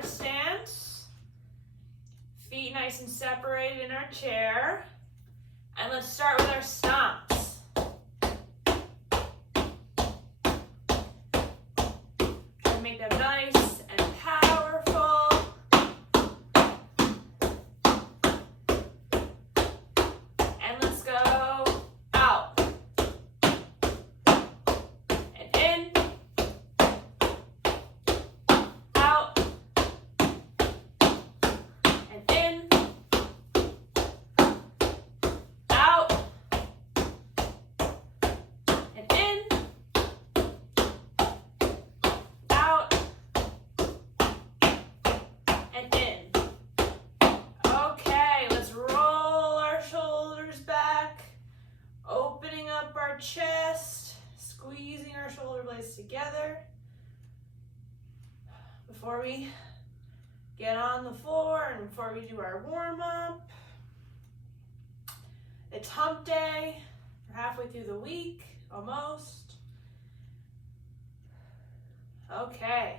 our stance. Feet nice and separated in our chair. And let's start with our stomps. And make them nice and powerful. And let's go out. And in. Out. And in. Out. And in. Out. And in. Okay, let's roll our shoulders back, opening up our chest, squeezing our shoulder blades together. Before we get on the floor and before we do our warm-up, it's hump day. We're halfway through the week, almost. Okay.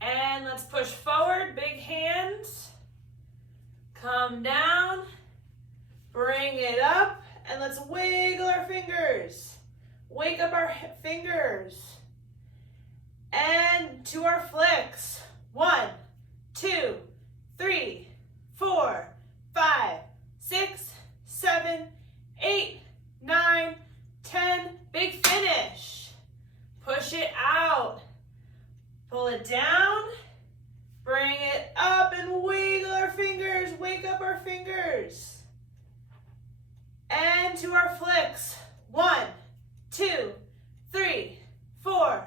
And let's push forward, big hands. Come down, bring it up, and let's wiggle our fingers. Wake up our fingers. And to our flicks. 1, 2, 3, 4, 5, 6, 7, 8, 9, 10. Big finish. Push it out. Pull it down. Bring it up and wiggle our fingers. Wake up our fingers. And to our flicks. 1, 2, 3, 4,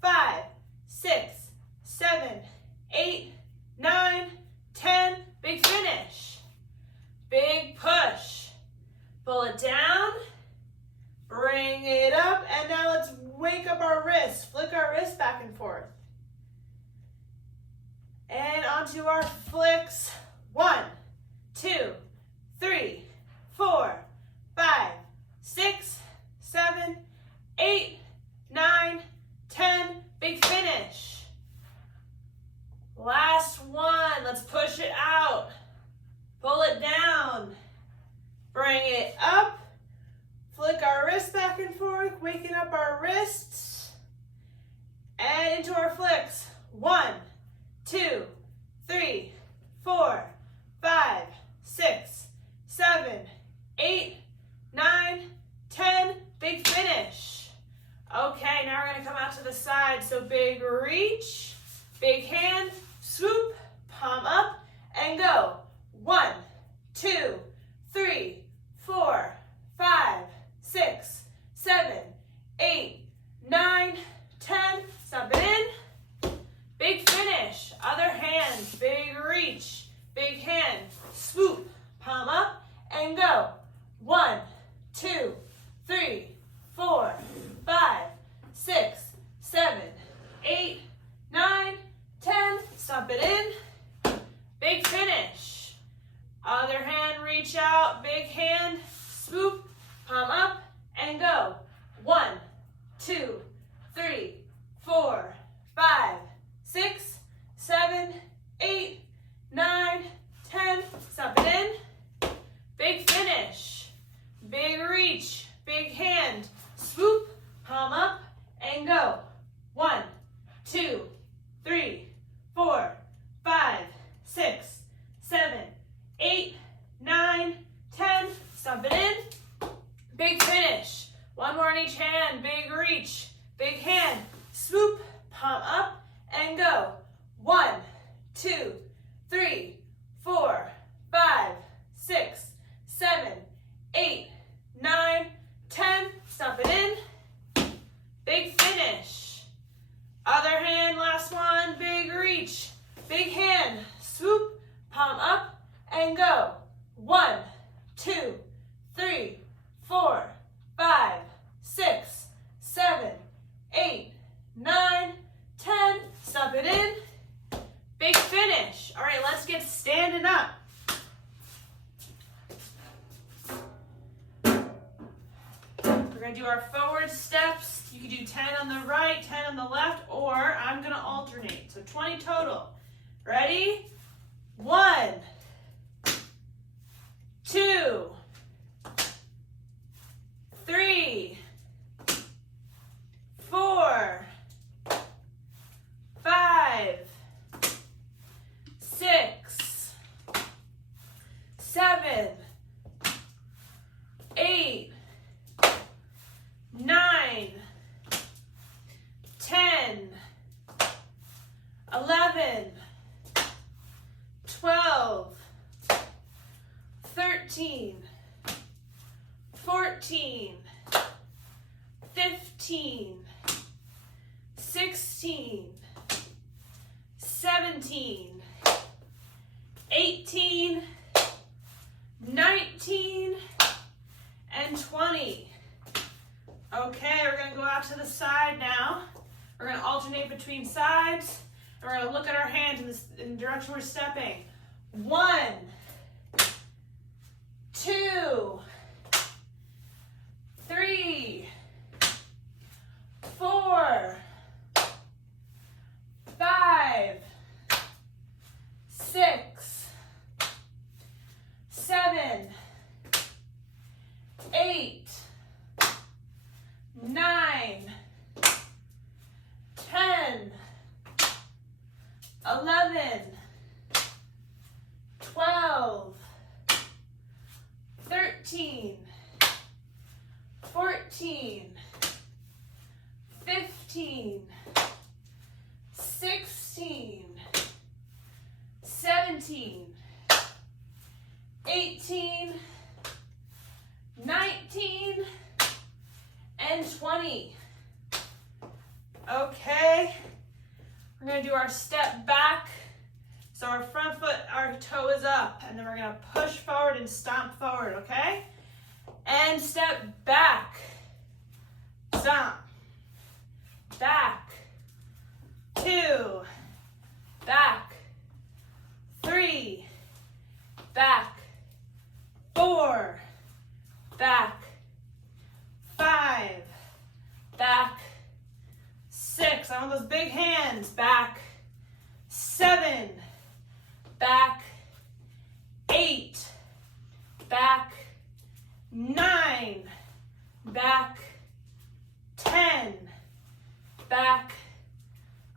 5, 6, 7, 8, 9, 10. Big finish. Big push. Pull it down. Bring it up. And now let's wake up our wrists. Flick our wrists back and forth. And onto our flicks. 1, 2, 3, 4, 5, 6, 7, 8, 9, 10. Big finish. Last one. Let's push it out. Pull it down. Bring it up. Flick our wrists back and forth, waking up our wrists. And into our flicks. 1, 2, 3, 4, 5, 6, 7, 8, 9, 10. Big finish. Okay, now we're going to come out to the side. So big reach, big hand, swoop, palm up, and go. 1, 2, 3, 4, 5, 6, 7, 8, 9, 10. Stop it in. Big finish. Other hand, big reach, big hand, swoop, palm up, and go. 1, 2, 3, 4, 5, 6, 7, 8, 9, 10. Stop it in. Big finish. Other hand, reach out, big hand, swoop, palm up, and go. 1, 2, 3, 4, 5, 6, 7, 8, 9, 10. Stop it in. Big finish. Big reach, big hand, swoop, palm up, and go. 1, 2, 3, 4, 5, 6, 7, 8, 9, 10. Stop it in. Big finish. One more in each hand. Big reach, big hand, swoop, palm up, and go. 1, 2, 3, 4, 5, 6, 7, 8, 9, 10. we're gonna do our forward steps. You can do 10 on the right, 10 on the left, or I'm gonna alternate. So 20 total. Ready? 1, 2, 3, 4, 5, 6, 7, 8, 9, 10, 11, 12, 13, 14, 15, 16, 17, 18, 19, and 20. Okay, we're going to go out to the side now. We're going to alternate between sides. And we're going to look at our hands in the direction we're stepping. 1, 2, 3, 4, 5, 6, 7, 8, 9, 10, 11, 12, 13, 14, 15, 16, 17, 18, 19, and 20. Okay, we're going to do our step back. So our front foot, our toe is up, and then we're going to push forward and stomp forward, okay? And step back, stomp, back, 2, back, 3, back, 4, back, 5, back, 6, I want those big hands, back, 7, back, 8, back, 9, back, 10, back,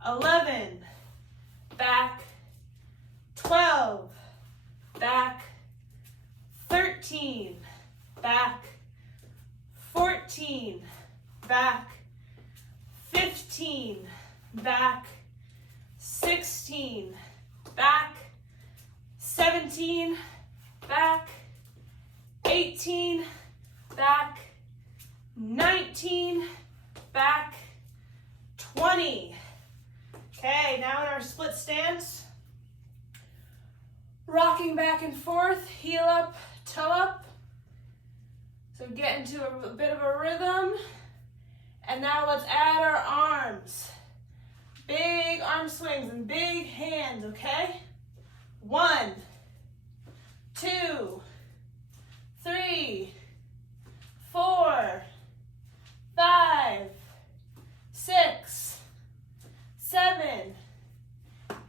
11, back, 12, back, 13, back, 14, back, 15, back, 16, back, 17, back, 18, back, 19, back, 20. Okay, now in our split stance, rocking back and forth, heel up, toe up. So get into a bit of a rhythm. And now let's add our arms. Big arm swings and big hands, okay? 1, 2, 3, 4, 5, 6, 7,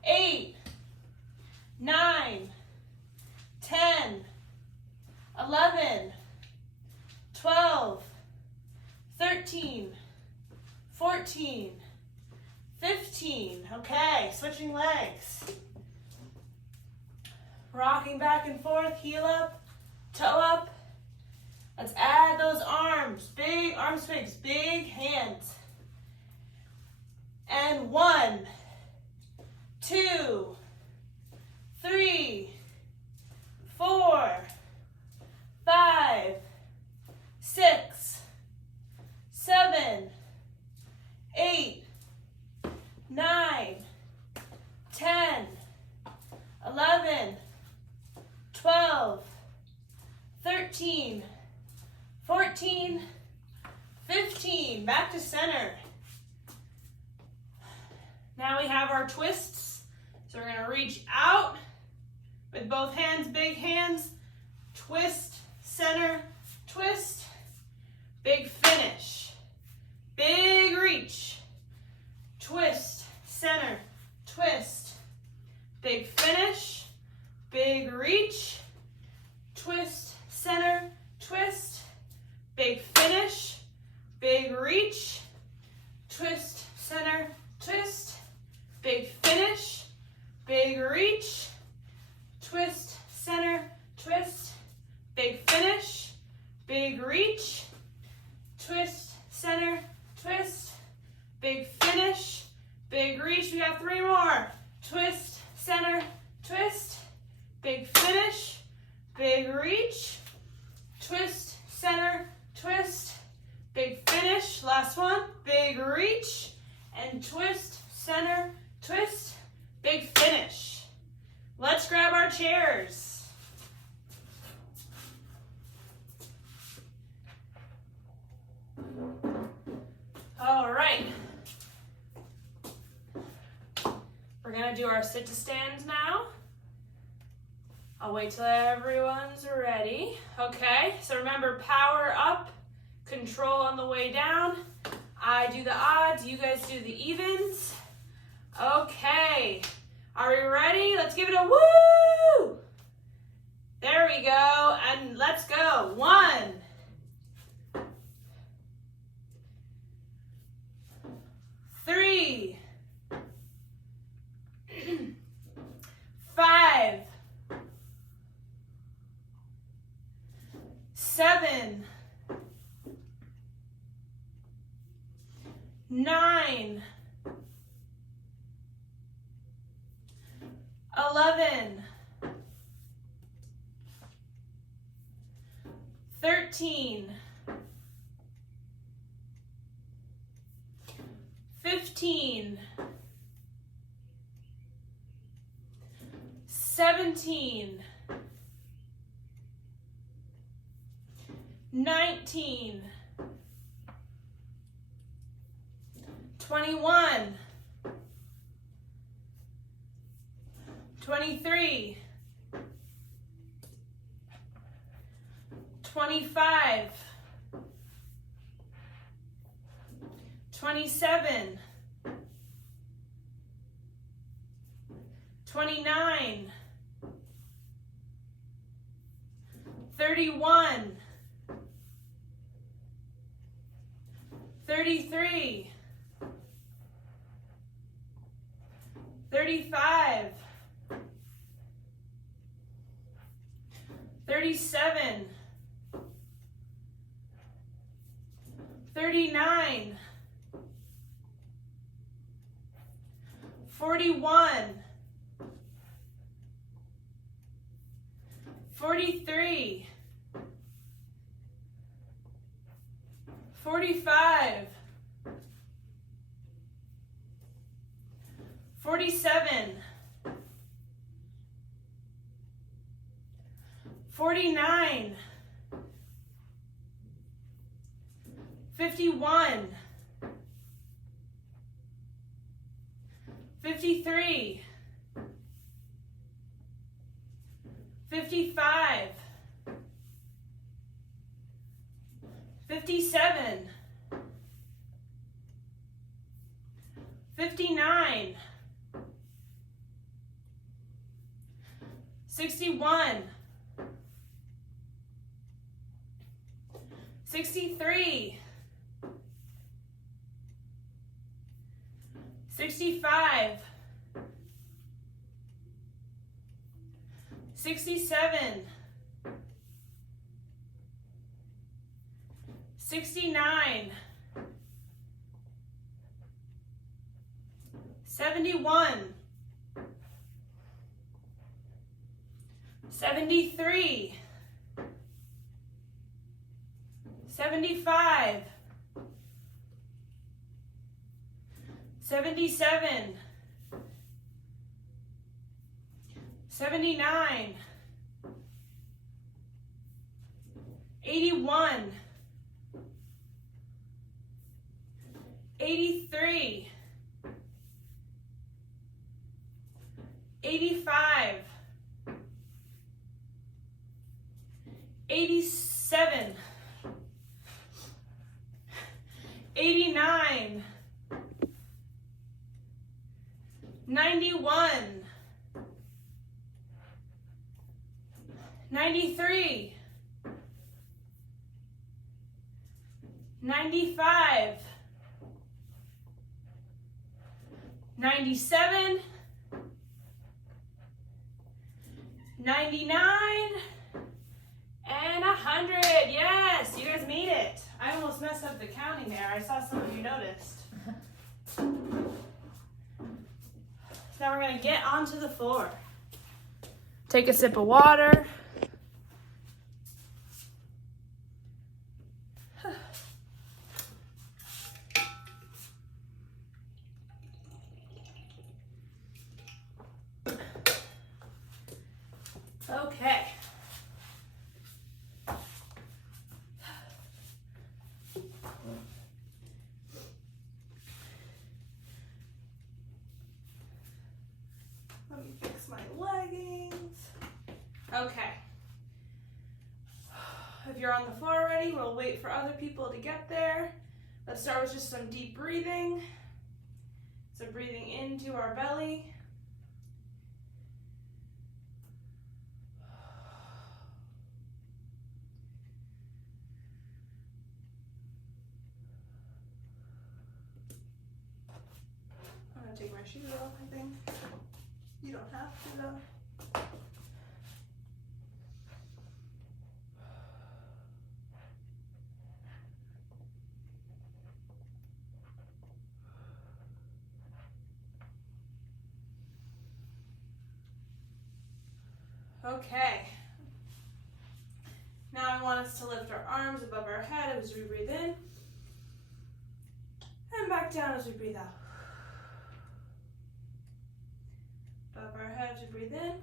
8, 9, 10, 11, 12, 13, 14, 15. Okay, switching legs. Rocking back and forth, heel up, toe up. Let's add those arms, big arm swings, big hands. And 1, 2, 3, 4, 5, 6, 7, 8, 9, 10, 11, 12, 13, 14, 15. Back to center. Now we have our twists. So we're going to reach out with both hands, big hands, twist, center, twist, big finish. big reach, twist, center, twist, big finish, big reach. We got 3 more. Twist, center, twist, big finish, big reach, twist, center, twist, big finish. Last one, big reach, and twist, center, twist, big finish. Let's grab our chairs. All right. We're gonna do our sit to stand now. I'll wait till everyone's ready. Okay, so remember, power up, control on the way down. I do the odds, you guys do the evens. Okay, are we ready? Let's give it a woo! There we go, and let's go. 1, 3, 5, 7, 9, 11, 13, 15, 17, 19, 21, 23, 25, 27, 29, 31, 33, 35, 37, 39, 41, 43, 45, 47, 49, 51, 53, 55, 57, 59, 61, 63, 65, 67, 69, 71, 73, 75, 77, 79, 81, 83, 85, 87, 89, 91, 93, 95, 97, 99, and 100. Yes, there. I saw some of you noticed. Now we're going to get onto the floor. Take a sip of water. Okay. Let me fix my leggings. Okay. If you're on the floor already, we'll wait for other people to get there. Let's start with just some deep breathing. So breathing into our belly. I'm gonna take my shoes off, I think. You don't have to though. Okay. Now I want us to lift our arms above our head as we breathe in. And back down as we breathe out. Above our head as we breathe in.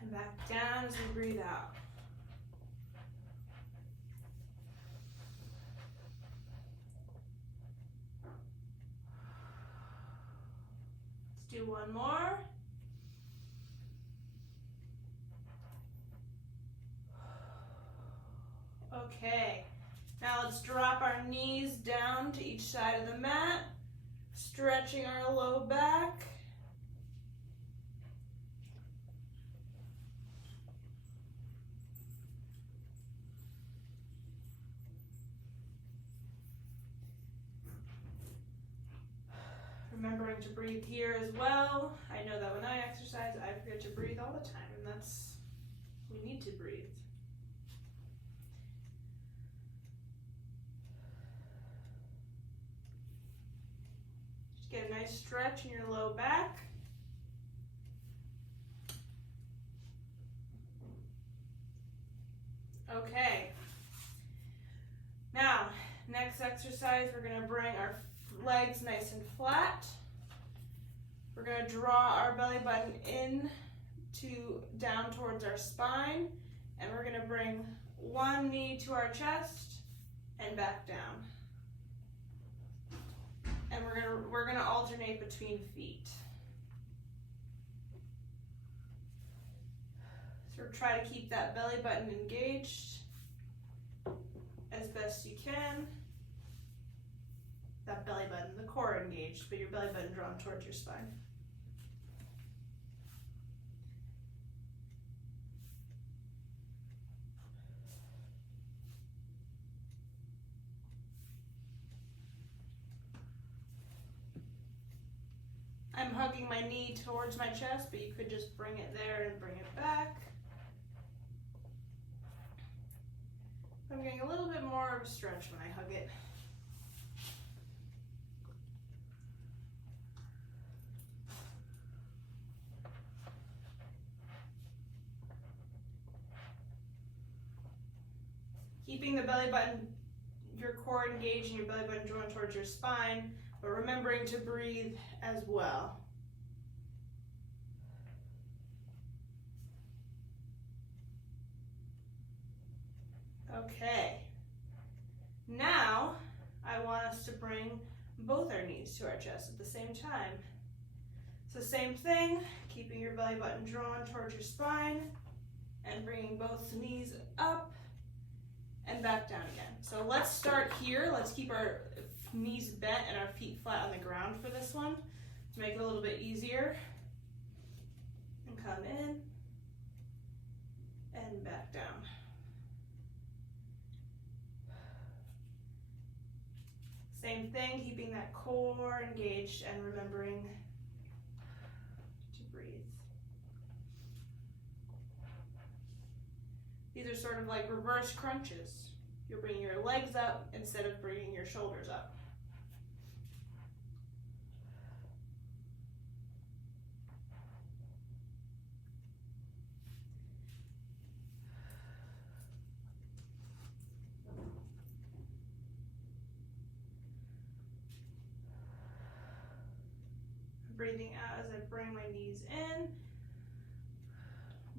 And back down as we breathe out. Let's do one more. Okay, now let's drop our knees down to each side of the mat, stretching our low back. Remembering to breathe here as well. I know that when I exercise, I forget to breathe all the time, and we need to breathe. Just get a nice stretch in your low back. Okay. Now, next exercise, we're going to bring our legs nice and flat. We're going to draw our belly button in to down towards our spine, and we're going to bring one knee to our chest and back down. And we're going to alternate between feet. So try to keep that belly button engaged as best you can. That belly button, the core engaged, but your belly button drawn towards your spine. I'm hugging my knee towards my chest, but you could just bring it there and bring it back. I'm getting a little bit more of a stretch when I hug it. Keeping the belly button, your core engaged and your belly button drawn towards your spine, but remembering to breathe as well. Okay. Now, I want us to bring both our knees to our chest at the same time. So same thing, keeping your belly button drawn towards your spine and bringing both knees up and back down again. So let's start here. Let's keep our knees bent and our feet flat on the ground for this one to make it a little bit easier. And come in and back down. Same thing, keeping that core engaged and remembering to breathe. These are sort of like reverse crunches. You're bringing your legs up instead of bringing your shoulders up. Breathing out as I bring my knees in.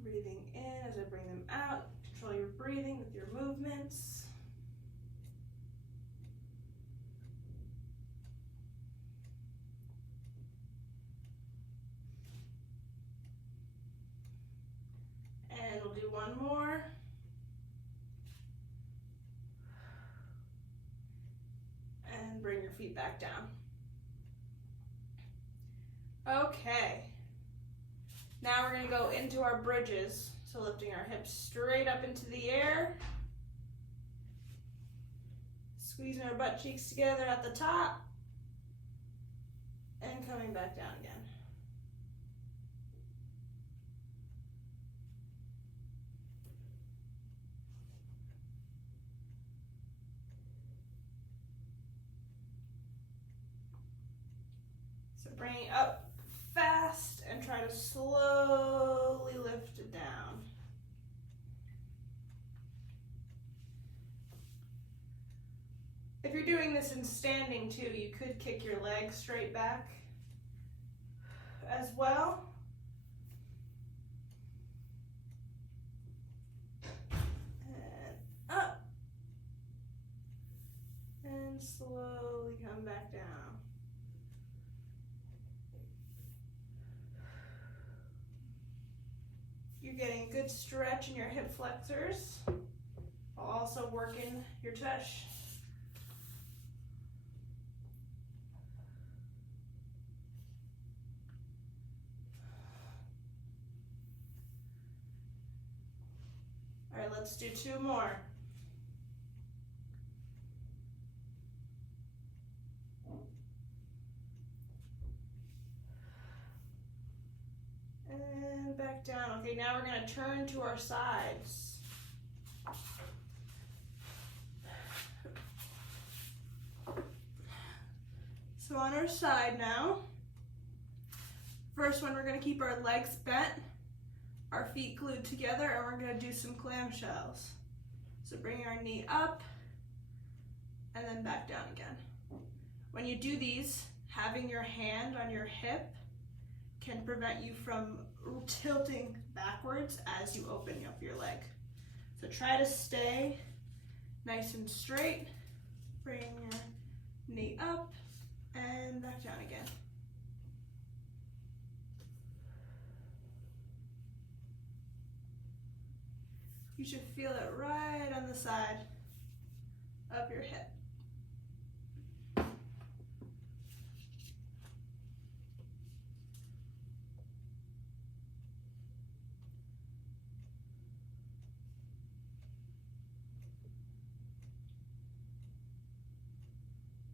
Breathing in as I bring them out. Control your breathing with your movements. And we'll do one more. And bring your feet back down. Okay. Now we're going to go into our bridges. So lifting our hips straight up into the air. Squeezing our butt cheeks together at the top. And coming back down again. So bring it up fast and try to slowly lift it down. If you're doing this in standing too, you could kick your legs straight back as well. And up. And slowly come back down. You're getting a good stretch in your hip flexors while also working your tush. All right, let's do two more. And back down. Okay, now we're going to turn to our sides. So on our side now, first one, we're going to keep our legs bent, our feet glued together, and we're going to do some clam shells. So bring our knee up and then back down again. When you do these, having your hand on your hip can prevent you from tilting backwards as you open up your leg. So try to stay nice and straight. Bring your knee up and back down again. You should feel it right on the side of your hip.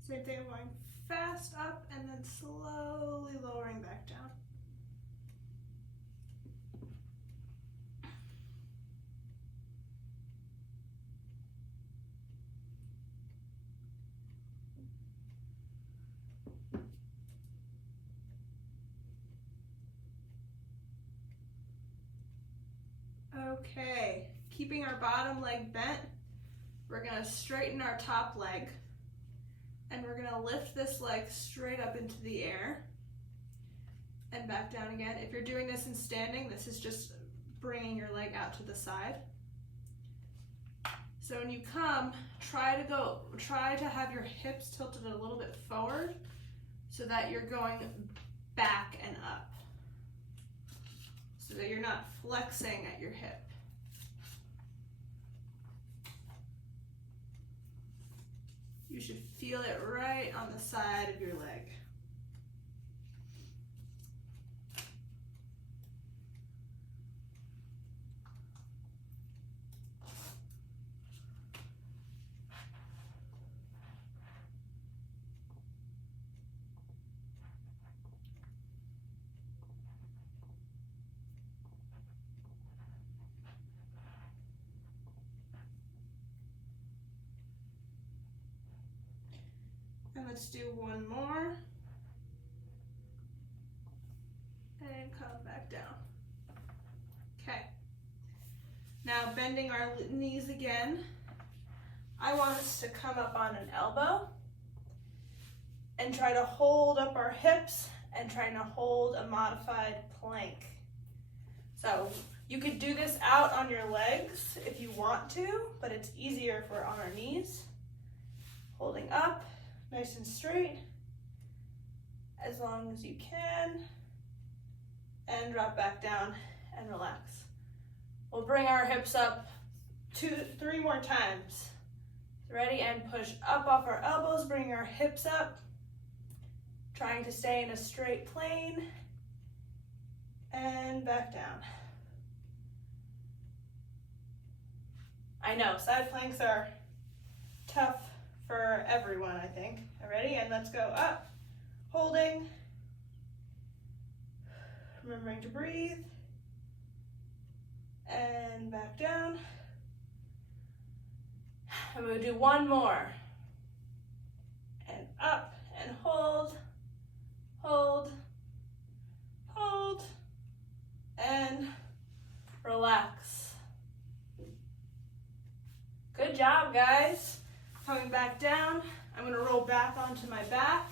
Same thing, going fast up and then slowly lowering back down. Okay, keeping our bottom leg bent, we're going to straighten our top leg. And we're going to lift this leg straight up into the air and back down again. If you're doing this in standing, this is just bringing your leg out to the side. So when you come, try to have your hips tilted a little bit forward so that you're going back and up, so that you're not flexing at your hip. You should feel it right on the side of your leg. And let's do one more. And come back down. Okay. Now bending our knees again. I want us to come up on an elbow and try to hold up our hips and trying to hold a modified plank. So you could do this out on your legs if you want to, but it's easier if we're on our knees. Holding up, nice and straight, as long as you can, and drop back down and relax. We'll bring our hips up 3 more times. Ready? And push up off our elbows, bring our hips up, trying to stay in a straight plane, and back down. I know, side planks are tough for everyone, I think. Ready? And let's go up, holding, remembering to breathe, and back down. And we'll do one more. And up and hold, hold, hold, and relax. Good job, guys. Coming back down, I'm gonna roll back onto my back.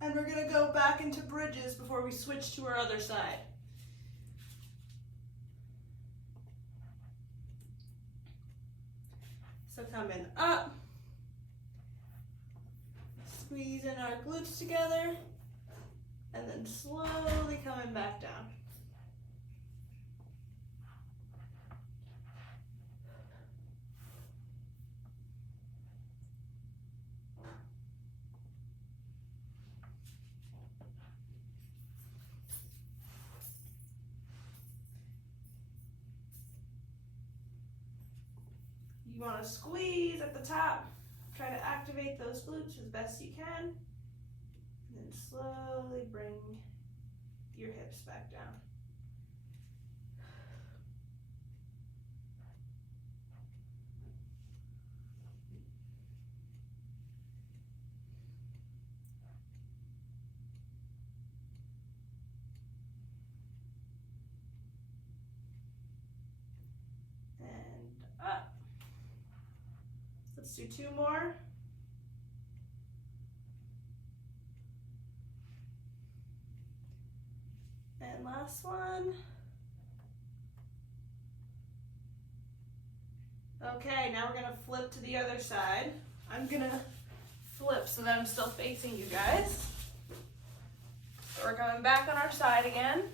And we're gonna go back into bridges before we switch to our other side. So coming up, squeezing our glutes together, and then slowly coming back down. You want to squeeze at the top, try to activate those glutes as best you can, and then slowly bring your hips back down. And up. Let's do 2 more. And last one. Okay, now we're gonna flip to the other side. I'm gonna flip so that I'm still facing you guys. So we're coming back on our side again.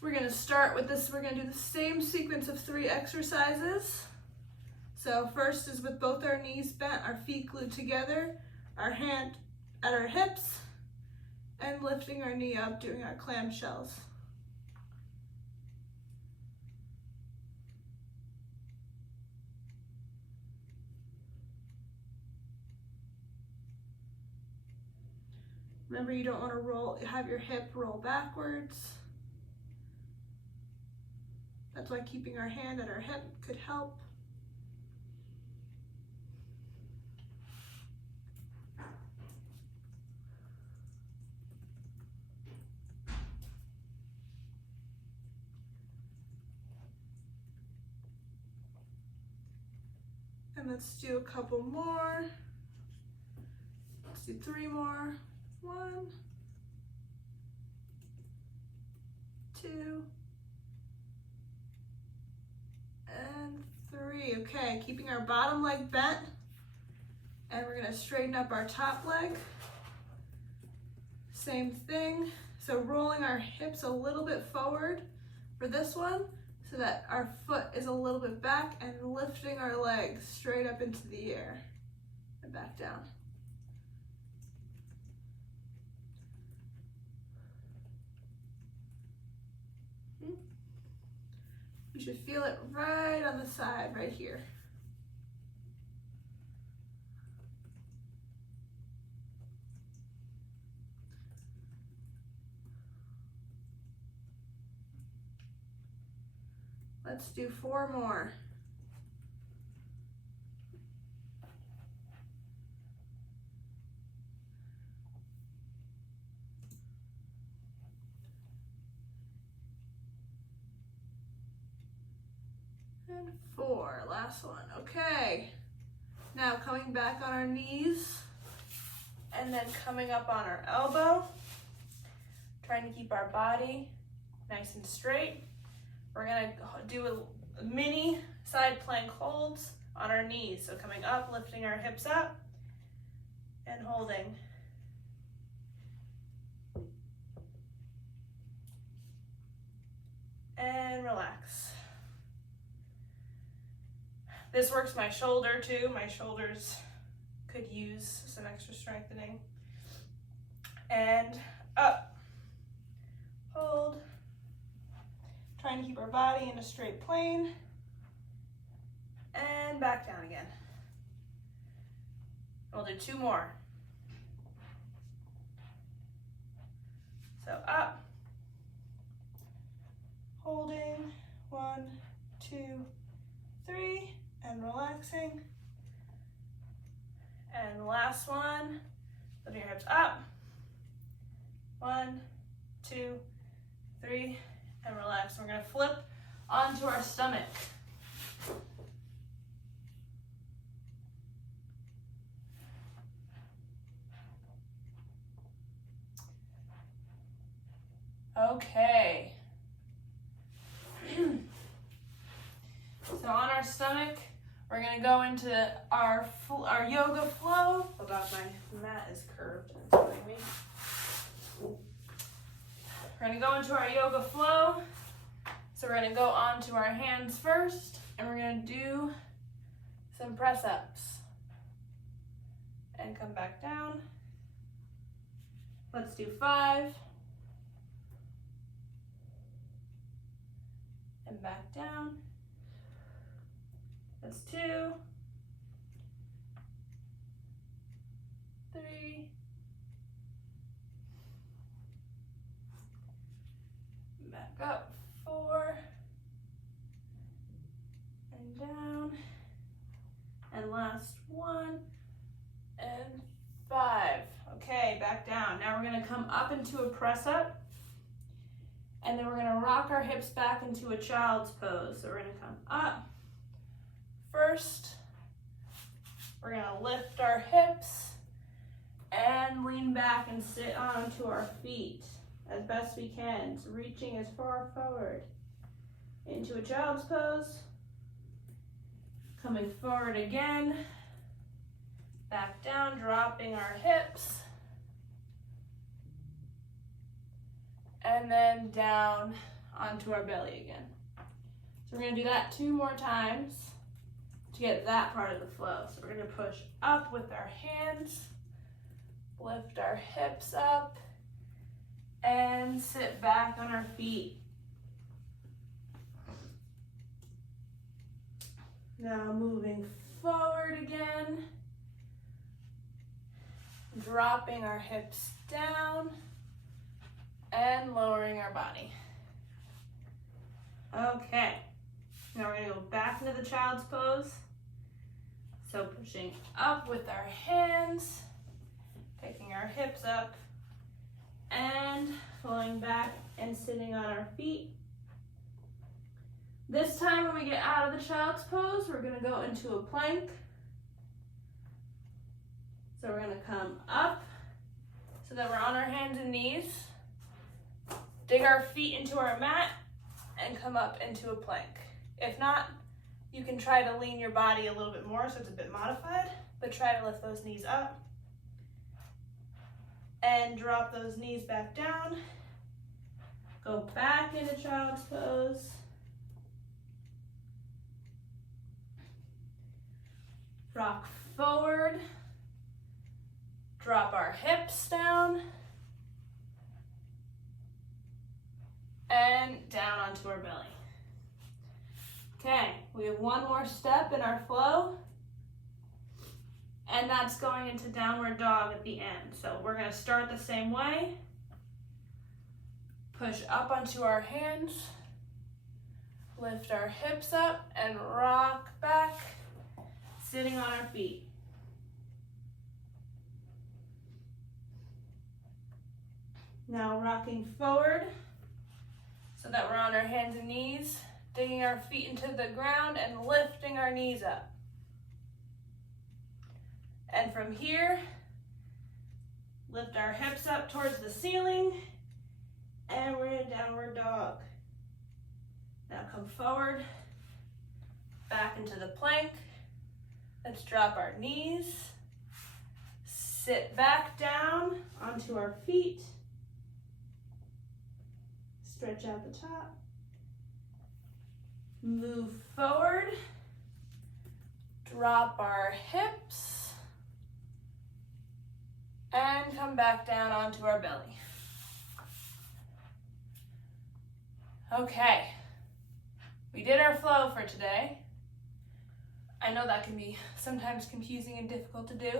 We're gonna start with this, we're gonna do the same sequence of 3 exercises. So first is with both our knees bent, our feet glued together, our hand at our hips, and lifting our knee up, doing our clam shells. Remember, you don't want to have your hip roll backwards. That's why keeping our hand at our hip could help. And let's do a couple more. Let's do 3 more. 1, 2, and 3. Okay, keeping our bottom leg bent, and we're gonna straighten up our top leg. Same thing. So rolling our hips a little bit forward for this one, so that our foot is a little bit back, and lifting our legs straight up into the air and back down. You should feel it right on the side, right here. Let's do 4 more. And 4, last one. Okay. Now coming back on our knees and then coming up on our elbow, trying to keep our body nice and straight. We're gonna do a mini side plank holds on our knees. So coming up, lifting our hips up and holding. And relax. This works my shoulder too. My shoulders could use some extra strengthening. And up, hold. Trying to keep our body in a straight plane. And back down again. We'll do 2 more. So up, holding, 1, 2, 3, and relaxing. And last one, lifting your hips up. 1, 2, 3, and relax. We're gonna flip onto our stomach. Okay. So on our stomach, we're gonna go into our yoga flow. Hold on, my mat is curved. It's hurting me. We're gonna go into our yoga flow. So we're gonna go onto our hands first, and we're gonna do some press-ups. And come back down. Let's do 5. And back down. That's 2. 3. Back up. 4. And down. And last 1. And 5. Okay, back down. Now we're gonna come up into a press up. And then we're gonna rock our hips back into a child's pose. So we're gonna come up first. We're gonna lift our hips and lean back and sit onto our feet as best we can. So reaching as far forward into a child's pose. Coming forward again. Back down, dropping our hips. And then down onto our belly again. So we're gonna do that 2 more times to get that part of the flow. So we're gonna push up with our hands, lift our hips up, and sit back on our feet. Now moving forward again, dropping our hips down, and lowering our body. Okay, now we're gonna go back into the child's pose. So pushing up with our hands, picking our hips up, and flowing back and sitting on our feet. This time when we get out of the child's pose, we're gonna go into a plank. So we're gonna come up so that we're on our hands and knees. Dig our feet into our mat and come up into a plank. If not, you can try to lean your body a little bit more so it's a bit modified, but try to lift those knees up and drop those knees back down. Go back into child's pose. Rock forward. Drop our hips down. And down onto our belly. Okay, we have 1 more step in our flow, and that's going into downward dog at the end. So we're gonna start the same way. Push up onto our hands, lift our hips up and rock back, sitting on our feet. Now rocking forward so that we're on our hands and knees, digging our feet into the ground and lifting our knees up. And from here, lift our hips up towards the ceiling, and we're in a downward dog. Now come forward, back into the plank. Let's drop our knees, sit back down onto our feet, stretch out the top, move forward, drop our hips, and come back down onto our belly. Okay, we did our flow for today. I know that can be sometimes confusing and difficult to do.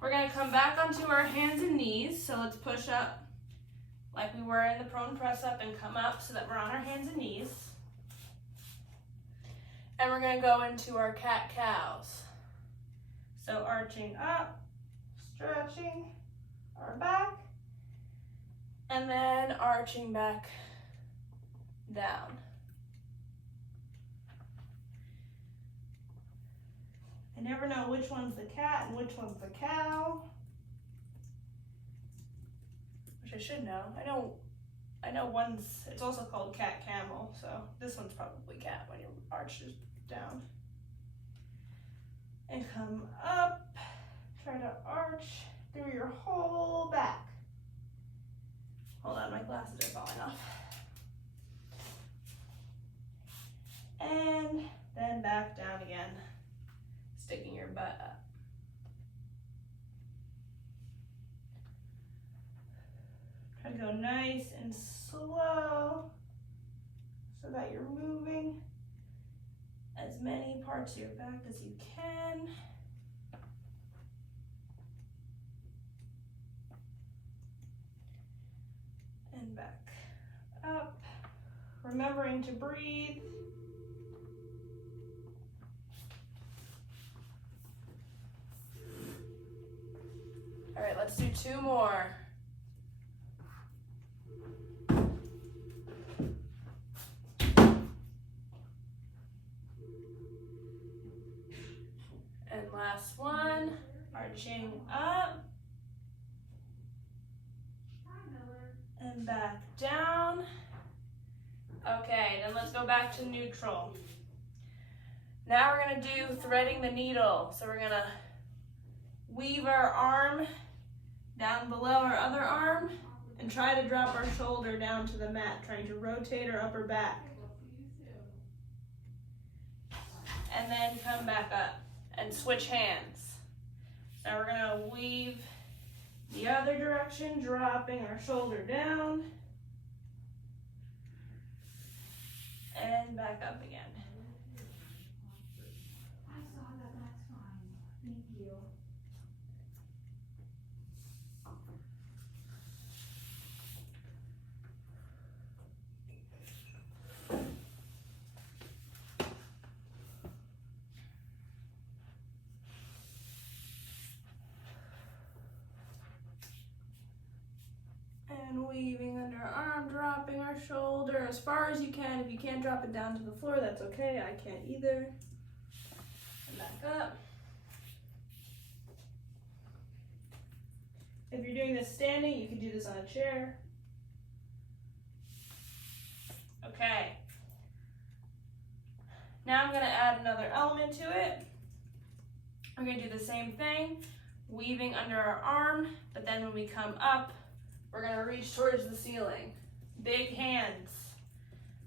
We're gonna come back onto our hands and knees. So let's push up like we were in the prone press up and come up so that we're on our hands and knees. And we're gonna go into our cat-cows. So arching up, stretching our back, and then arching back down. I never know which one's the cat and which one's the cow. Which I should know. I know one's, it's also called cat camel, so this one's probably cat when your arch is down. And come up, try to arch through your whole back. Hold on, my glasses are falling off. And then back down again, sticking your butt up. Try to go nice and slow so that you're moving as many parts of your back as you can. And back up, remembering to breathe. All right, let's do 2 more. And last one, arching up. And back down. Okay, then let's go back to neutral. Now we're gonna do threading the needle. So we're gonna weave our arm down below our other arm and try to drop our shoulder down to the mat, trying to rotate our upper back. And then come back up and switch hands. Now we're gonna weave the other direction, dropping our shoulder down and back up again. I saw that, that's fine. Thank you. And weaving under our arm, dropping our shoulder as far as you can. If you can't drop it down to the floor, that's okay. I can't either. And back up. If you're doing this standing, you can do this on a chair. Okay. Now I'm going to add another element to it. We're going to do the same thing, weaving under our arm, but then when we come up, we're gonna reach towards the ceiling. Big hands,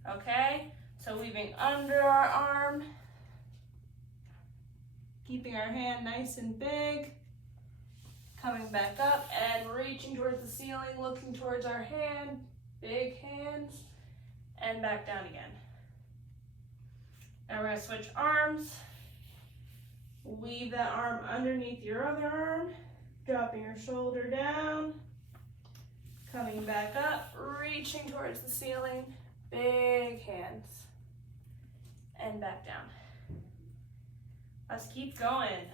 okay? So weaving under our arm, keeping our hand nice and big, coming back up and reaching towards the ceiling, looking towards our hand, big hands, and back down again. Now we're gonna switch arms, weave that arm underneath your other arm, dropping your shoulder down, Coming back up, reaching towards the ceiling, big hands, and back down. Let's keep going.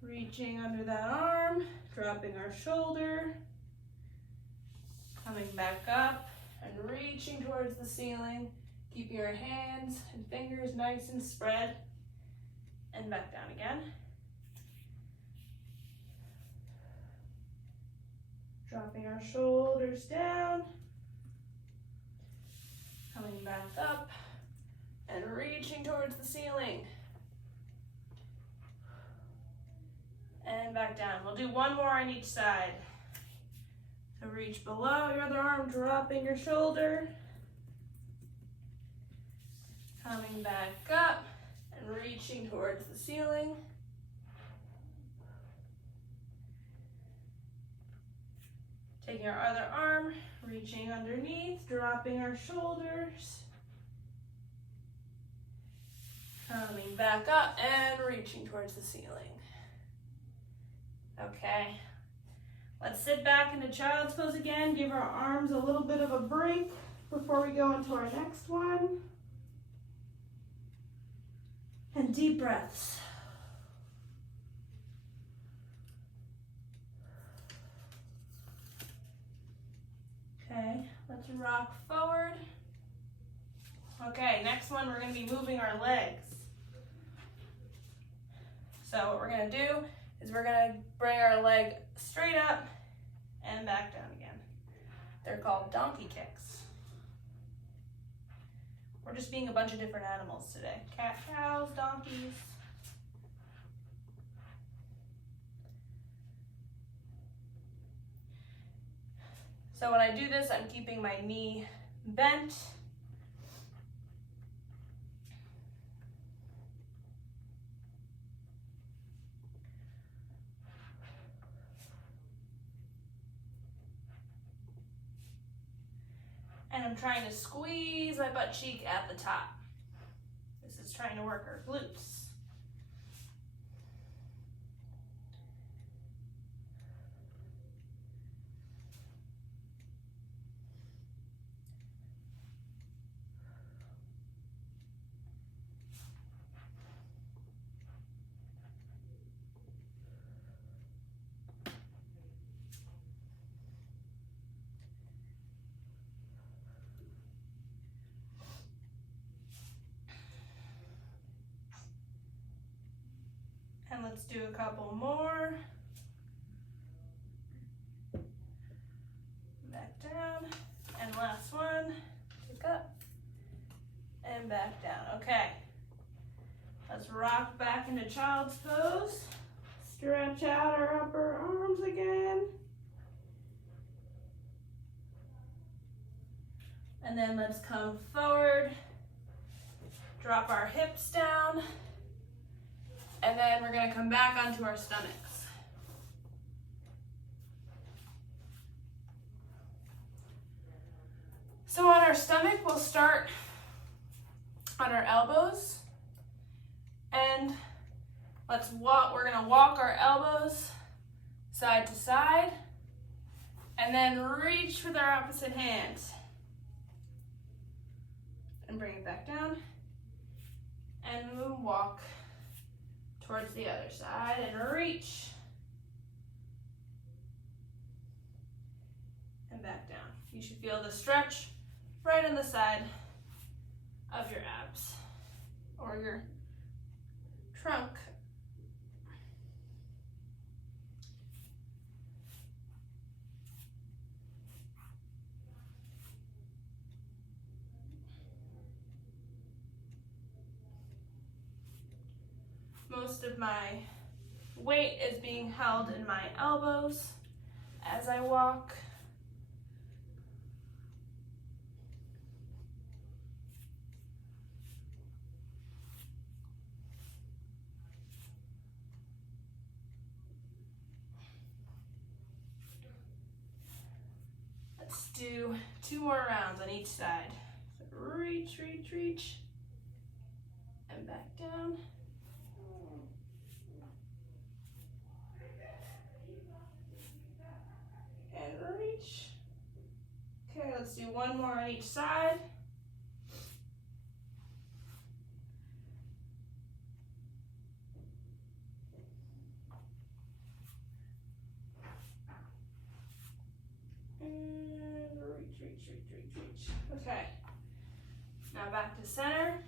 Reaching under that arm, dropping our shoulder, coming back up and reaching towards the ceiling, keeping your hands and fingers nice and spread, and back down again. Dropping our shoulders down, coming back up and reaching towards the ceiling. And back down. We'll do one more on each side. So reach below your other arm, dropping your shoulder. Coming back up and reaching towards the ceiling. Taking our other arm, reaching underneath, dropping our shoulders. Coming back up and reaching towards the ceiling. Okay, let's sit back into child's pose again. Give our arms a little bit of a break before we go into our next one. And deep breaths. Okay, let's rock forward. Okay, next one, we're going to be moving our legs. So what we're going to do is we're going to bring our leg straight up and back down again. They're called donkey kicks. We're just being a bunch of different animals today. Cat, cows, donkeys. So when I do this, I'm keeping my knee bent. And I'm trying to squeeze my butt cheek at the top. This is trying to work our glutes. And let's do a couple more. Back down. And last one. Pick up. And back down. Okay. Let's rock back into child's pose. Stretch out our upper arms again. And then let's come forward. Drop our hips down. And then we're going to come back onto our stomachs. So on our stomach, we'll start on our elbows. And let's walk, we're going to walk our elbows side to side. And then reach with our opposite hand. And bring it back down. And we'll walk towards the other side and reach. And back down. You should feel the stretch right on the side of your abs or your trunk. Most of my weight is being held in my elbows as I walk. Let's do 2 more rounds on each side. So reach, reach, reach, and back down. and reach. Okay, let's do one more on each side. And reach. Okay, now back to center.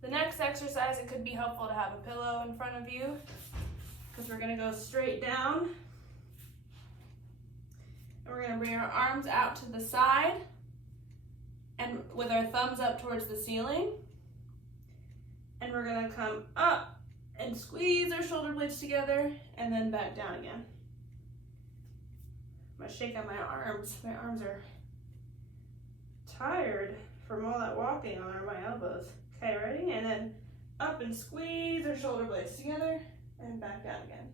The next exercise, it could be helpful to have a pillow in front of you because we're gonna go straight down. And we're gonna bring our arms out to the side and with our thumbs up towards the ceiling. And we're gonna come up and squeeze our shoulder blades together and then back down again. I'm gonna shake out my arms. My arms are tired from all that walking on my elbows. Okay, ready? And then up and squeeze our shoulder blades together and back down again.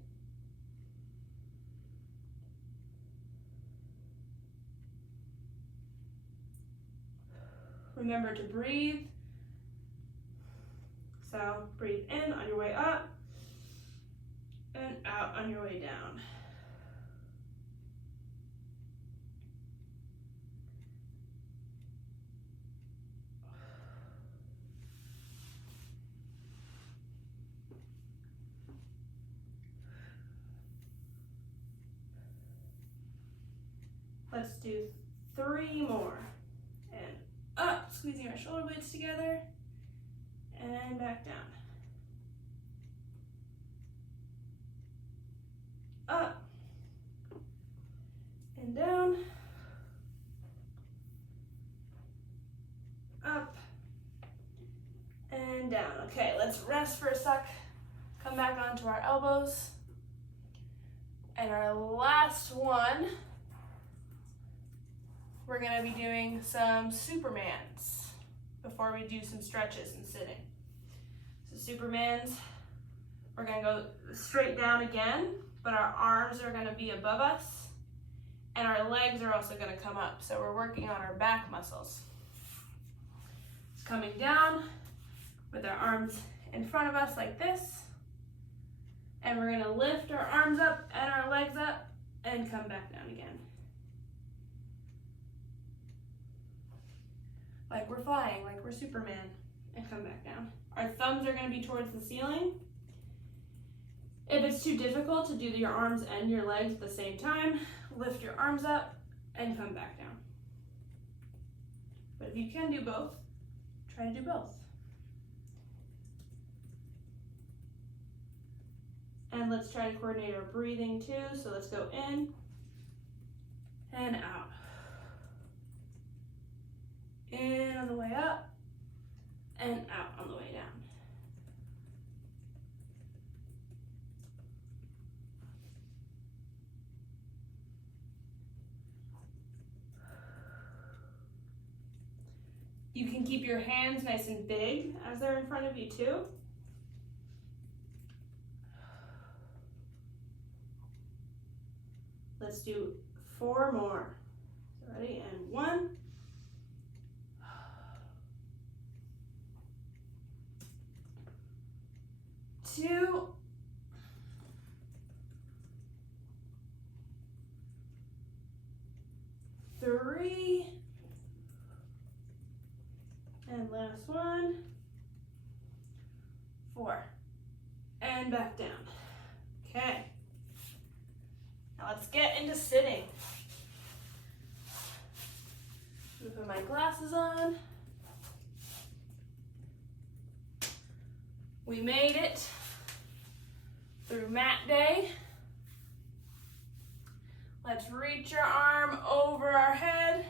Remember to breathe. So breathe in on your way up and out on your way down. Let's do 3 more. And up, squeezing our shoulder blades together, and back down. Up, and down. Up, and down. Okay, let's rest for a sec. Come back onto our elbows. And our last one, we're gonna be doing some Supermans before we do some stretches and sitting. So Supermans, we're gonna go straight down again, but our arms are gonna be above us and our legs are also gonna come up. So we're working on our back muscles. It's coming down with our arms in front of us like this. And we're gonna lift our arms up and our legs up and come back down again. Like we're flying, like we're Superman, and come back down. Our thumbs are gonna be towards the ceiling. If it's too difficult to do your arms and your legs at the same time, lift your arms up and come back down. But if you can do both, try to do both. And let's try to coordinate our breathing too. So let's go in and out. In on the way up and out on the way down. You can keep your hands nice and big as they're in front of you too. Let's do 4 more. So ready? And 1. 2. 3. And last one. 4. And back down. Okay. Now let's get into sitting. I'm gonna put my glasses on. We made it through mat day. Let's reach your arm over our head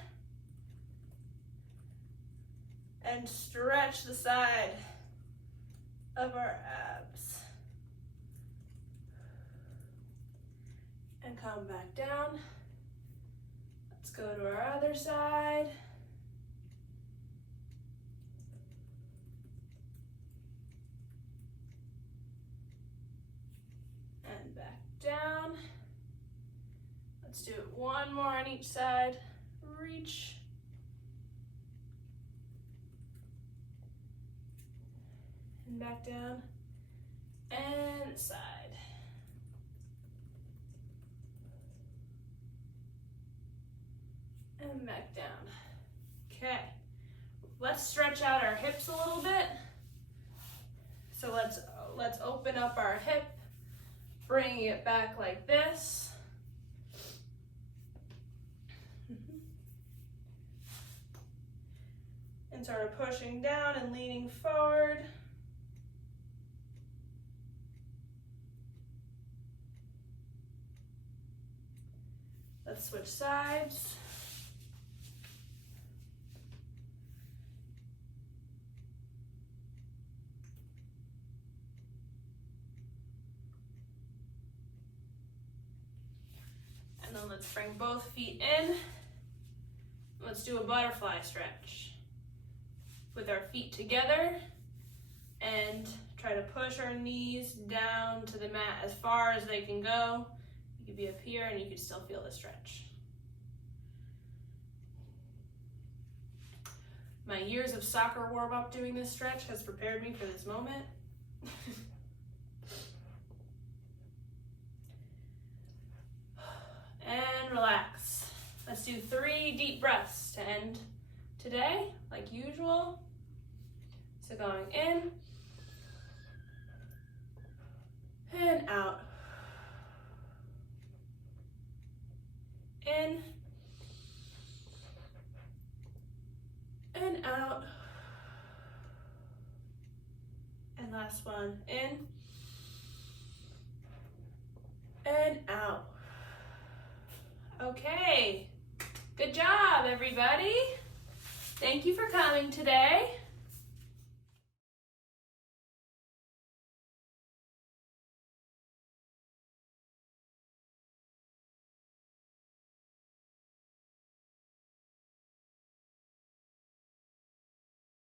and stretch the side of our abs. And come back down. Let's go to our other side. And back down. Let's do it 1 more on each side. Reach. And back down. And side. And back down. Okay. Let's stretch out our hips a little bit. So let's open up our hip, bringing it back like this. And sort of pushing down and leaning forward. Let's switch sides. And then let's bring both feet in. Let's do a butterfly stretch with our feet together and try to push our knees down to the mat as far as they can go. You could be up here and you could still feel the stretch. My years of soccer warm-up doing this stretch has prepared me for this moment. And relax. Let's do 3 deep breaths to end today, like usual. So going in and out. In and out. And last one, in and out. Okay, good job, everybody. Thank you for coming today.